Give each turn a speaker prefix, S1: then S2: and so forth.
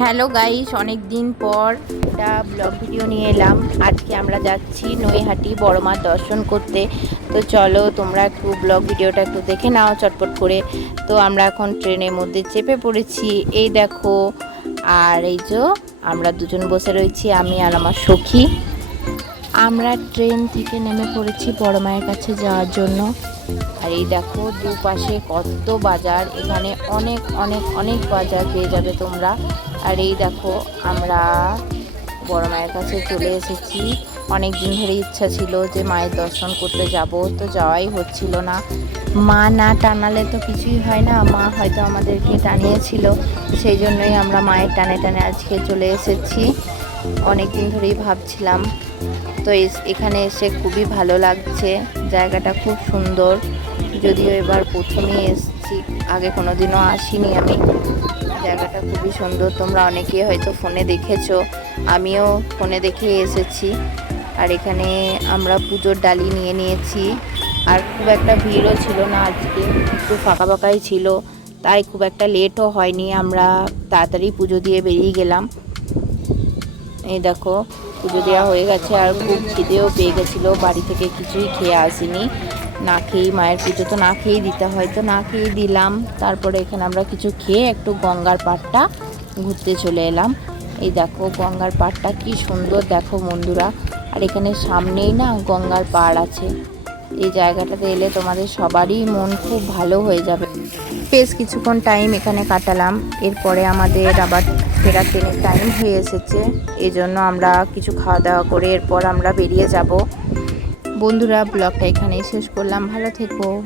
S1: Hello guys অনেক দিন পর একটা ব্লগ ভিডিও নিয়ে এলাম। আজকে আমরা যাচ্ছি নৈহাটি বড় মার দর্শন করতে। তো চলো তোমরা একটু ব্লগ ভিডিওটা একটু দেখে নাও চটপট করে। তো আমরা এখন ট্রেনের মধ্যে চেপে পড়েছি। এই দেখো, আর এই যে আমরা দুজন বসে রয়েছি, আমি আর আমার সখী। আমরা ট্রেন থেকে নেমে পড়েছি বড় মায়ের কাছে যাওয়ার জন্য। আর এই দেখো, দুপাশে কত বাজার। এখানে অনেক অনেক অনেক বাজার পেয়ে যাবে তোমরা। আর এই দেখো, আমরা বড় মায়ের কাছে চলে এসেছি। অনেক দিন ধরে ইচ্ছা ছিল যে মায়ের দর্শন করতে যাব, তো যাওয়াই হচ্ছিল না। মা না টানালে তো কিছুই হয় না, মা হয়তো আমাদেরকে টানিয়েছিল, সেই জন্যই আমরা মায়ের টানে টানে আজকে চলে এসেছি। অনেক দিন ধরেই ভাবছিলাম, তো এখানে এসে খুবই ভালো লাগছে, জায়গাটা খুব সুন্দর। যদিও এবার প্রথমেই এসেছি, আগে কোনো দিনও আসিনি আমি। সুন্দর তোমরা অনেকে হয়তো ফোনে দেখেছ, আমিও ফোনে দেখে এসেছি। আর এখানে আমরা পুজোর ডালি নিয়ে নিয়েছি। আর খুব একটা ভিড়ও ছিল না আজকে, একটু ফাঁকা ফাঁকাই ছিল। তাই খুব একটা লেটও হয়নি, আমরা তাড়াতাড়ি পুজো দিয়ে বেরিয়ে গেলাম। এই দেখো, পুজো দেওয়া হয়ে গেছে আর খুব খিদেও পেয়ে গেছিল, বাড়ি থেকে কিছুই খেয়ে আসিনি। না খেয়েই মায়ের পুজো তো না খেয়েই দিতে হয়, তো না খেয়েই দিলাম। তারপরে এখানে আমরা কিছু খেয়ে একটু গঙ্গার পাড়টা ঘুরতে চলে এলাম। এই দেখো, গঙ্গার পাড়টা কি সুন্দর, দেখো বন্ধুরা। আর এখানে সামনেই না গঙ্গার পাড় আছে। এই জায়গাটাতে এলে তোমাদের সবারই মন খুব ভালো হয়ে যাবে। বেশ কিছুক্ষণ টাইম এখানে কাটালাম। এরপরে আমাদের আবার ফেরার ট্রেনের টাইম হয়ে এসেছে। এই জন্য আমরা কিছু খাওয়া দাওয়া করে এরপর আমরা বেরিয়ে যাব। বন্ধুরা ব্লগটা এখানেই শেষ করলাম। ভালো থেকো।